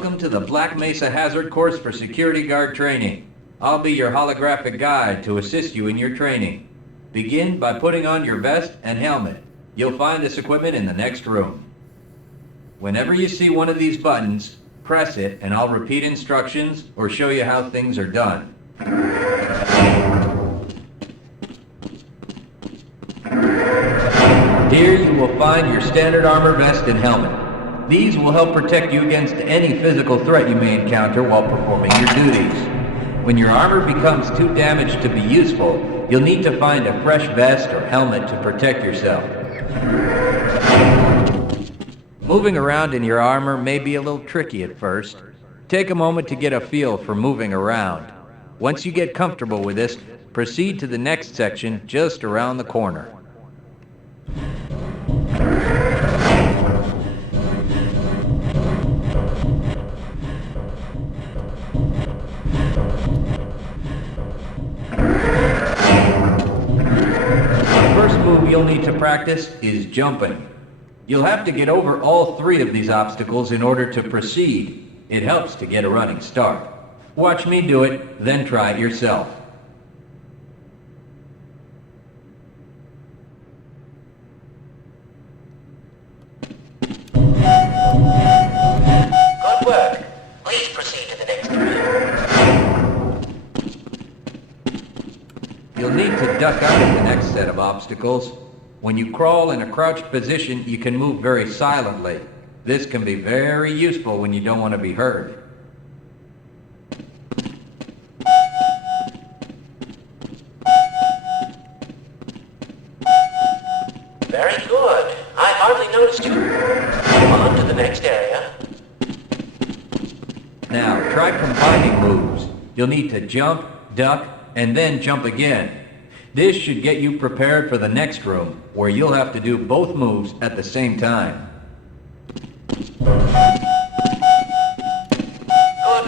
Welcome to the Black Mesa Hazard Course for Security Guard Training. I'll be your holographic guide to assist you in your training. Begin by putting on your vest and helmet. You'll find this equipment in the next room. Whenever you see one of these buttons, press it and I'll repeat instructions or show you how things are done. Here you will find your standard armor vest and helmet. These will help protect you against any physical threat you may encounter while performing your duties. When your armor becomes too damaged to be useful, you'll need to find a fresh vest or helmet to protect yourself. Moving around in your armor may be a little tricky at first. Take a moment to get a feel for moving around. Once you get comfortable with this, proceed to the next section just around the corner. You'll need to practice is jumping. You'll have to get over all three of these obstacles in order to proceed. It helps to get a running start. Watch me do it, then try it yourself. Good work. Please proceed to the next area. You'll need to duck out of the next set of obstacles. When you crawl in a crouched position, you can move very silently. This can be very useful when you don't want to be heard. Very good. I hardly noticed you. On to the next area. Now, try combining moves. You'll need to jump, duck, and then jump again. This should get you prepared for the next room, where you'll have to do both moves at the same time. Good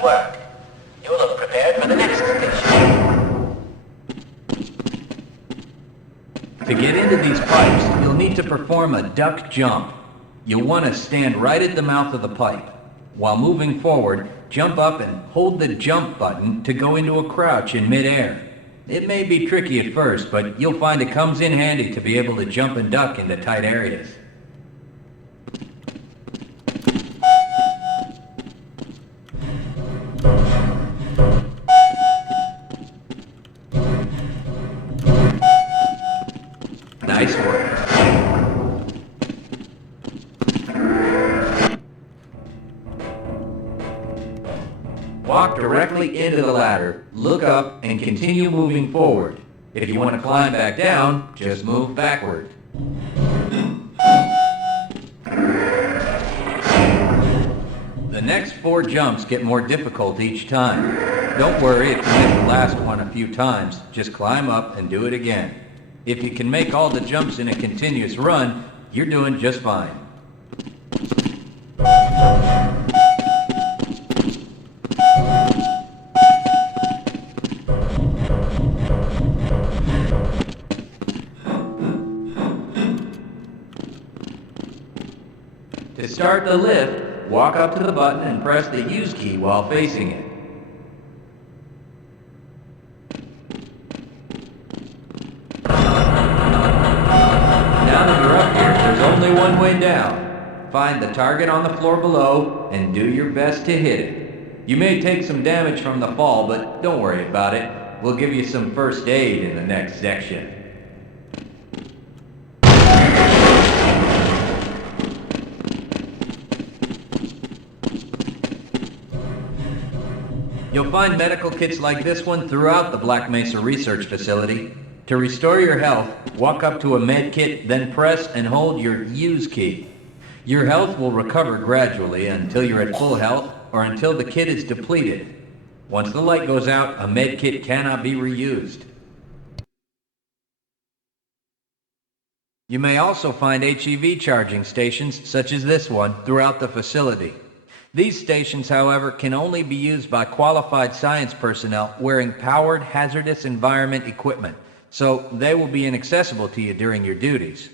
work. You look prepared for the next station. To get into these pipes, you'll need to perform a duck jump. You'll want to stand right at the mouth of the pipe. While moving forward, jump up and hold the jump button to go into a crouch in midair. It may be tricky at first, but you'll find it comes in handy to be able to jump and duck into tight areas. Nice work. Walk directly into the ladder, look up, and continue moving forward. If you want to climb back down, just move backward. The next 4 jumps get more difficult each time. Don't worry if you miss the last one a few times, just climb up and do it again. If you can make all the jumps in a continuous run, you're doing just fine. To start the lift, walk up to the button and press the use key while facing it. Now that you're up here, there's only one way down. Find the target on the floor below and do your best to hit it. You may take some damage from the fall, but don't worry about it. We'll give you some first aid in the next section. You'll find medical kits like this one throughout the Black Mesa Research Facility. To restore your health, walk up to a med kit, then press and hold your use key. Your health will recover gradually until you're at full health or until the kit is depleted. Once the light goes out, a med kit cannot be reused. You may also find HEV charging stations, such as this one, throughout the facility. These stations, however, can only be used by qualified science personnel wearing powered hazardous environment equipment, so they will be inaccessible to you during your duties.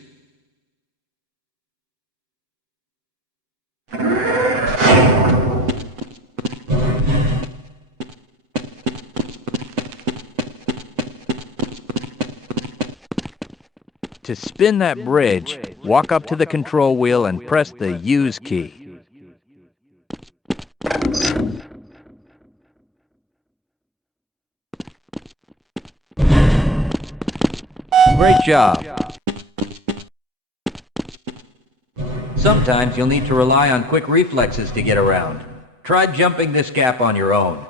To spin that bridge, walk up to the control wheel and press the Use key. Great job. Sometimes you'll need to rely on quick reflexes to get around. Try jumping this gap on your own.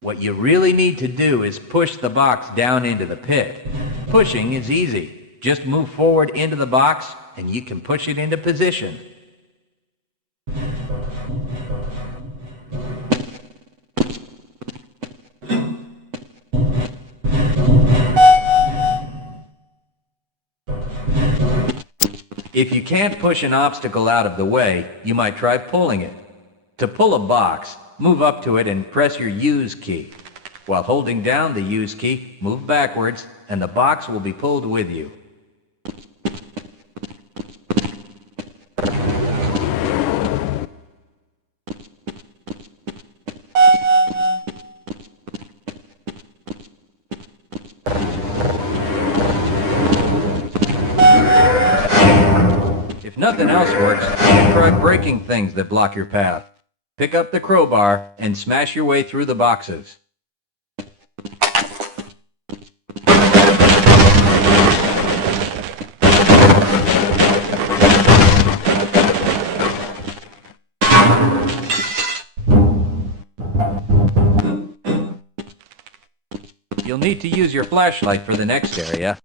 What you really need to do is push the box down into the pit. Pushing is easy. Just move forward into the box and you can push it into position. If you can't push an obstacle out of the way, you might try pulling it. To pull a box, move up to it and press your Use key. While holding down the Use key, move backwards and the box will be pulled with you. If nothing else works, you can try breaking things that block your path. Pick up the crowbar and smash your way through the boxes. You'll need to use your flashlight for the next area.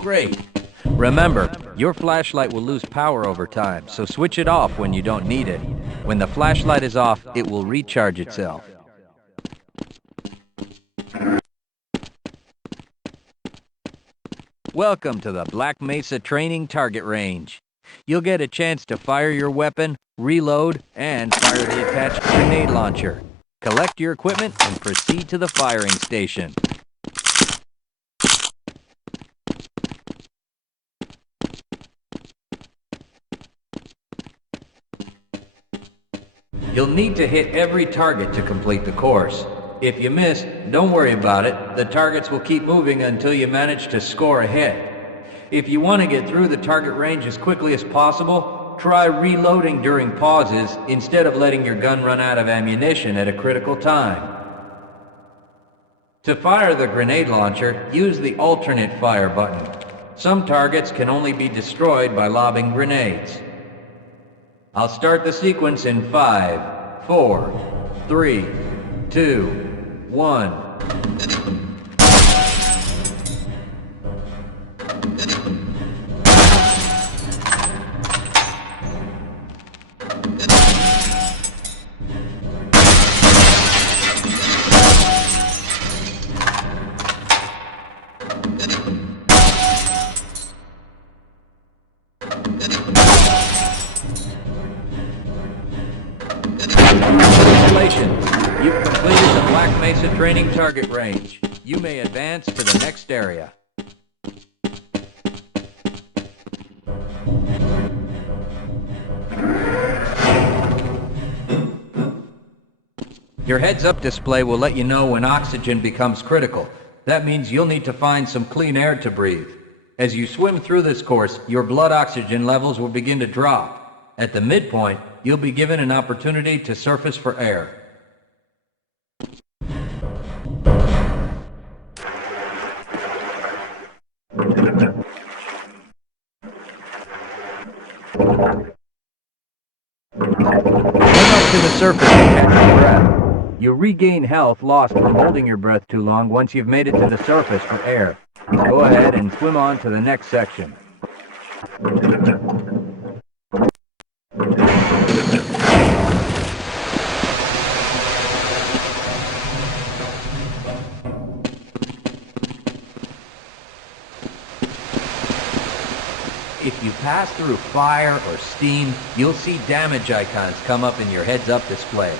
Great. Remember, your flashlight will lose power over time, so switch it off when you don't need it. When the flashlight is off, it will recharge itself. Welcome to the Black Mesa Training Target Range. You'll get a chance to fire your weapon, reload, and fire the attached grenade launcher. Collect your equipment and proceed to the firing station. You'll need to hit every target to complete the course. If you miss, don't worry about it. The targets will keep moving until you manage to score a hit. If you want to get through the target range as quickly as possible, try reloading during pauses instead of letting your gun run out of ammunition at a critical time. To fire the grenade launcher, use the alternate fire button. Some targets can only be destroyed by lobbing grenades. I'll start the sequence in 5, 4, 3, 2, 1. Congratulations! You've completed the Black Mesa Training Target Range. You may advance to the next area. Your heads-up display will let you know when oxygen becomes critical. That means you'll need to find some clean air to breathe. As you swim through this course, your blood oxygen levels will begin to drop. At the midpoint, you'll be given an opportunity to surface for air. Swim up to the surface and catch your breath. You regain health lost from holding your breath too long once you've made it to the surface for air. Go ahead and swim on to the next section. If you pass through fire or steam, you'll see damage icons come up in your heads-up display.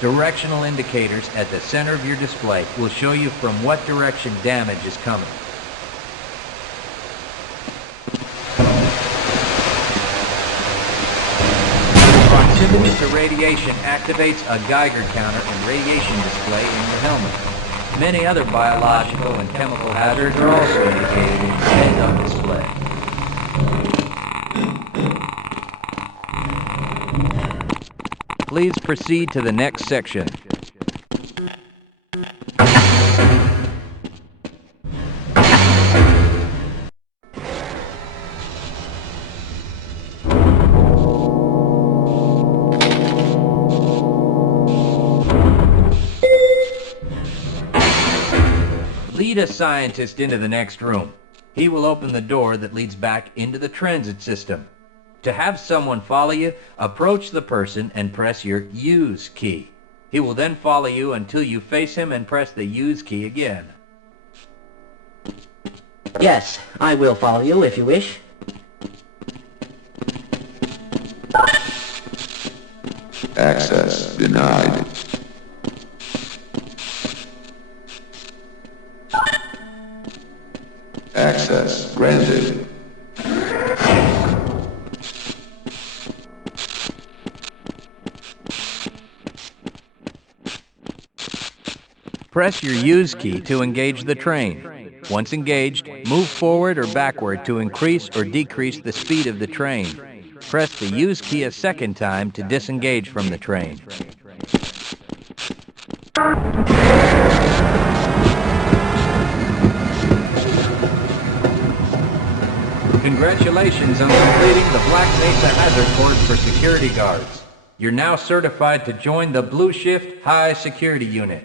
Directional indicators at the center of your display will show you from what direction damage is coming. Proximity to radiation activates a Geiger counter and radiation display in your helmet. Many other biological and chemical hazards are also indicated in your head-up display. Please proceed to the next section. Lead a scientist into the next room. He will open the door that leads back into the transit system. To have someone follow you, approach the person and press your use key. He will then follow you until you face him and press the use key again. Yes, I will follow you if you wish. Access denied. Access granted. Press your use key to engage the train. Once engaged, move forward or backward to increase or decrease the speed of the train. Press the use key a second time to disengage from the train. Congratulations on completing the Black Mesa Hazard Course for security guards. You're now certified to join the Blue Shift High Security Unit.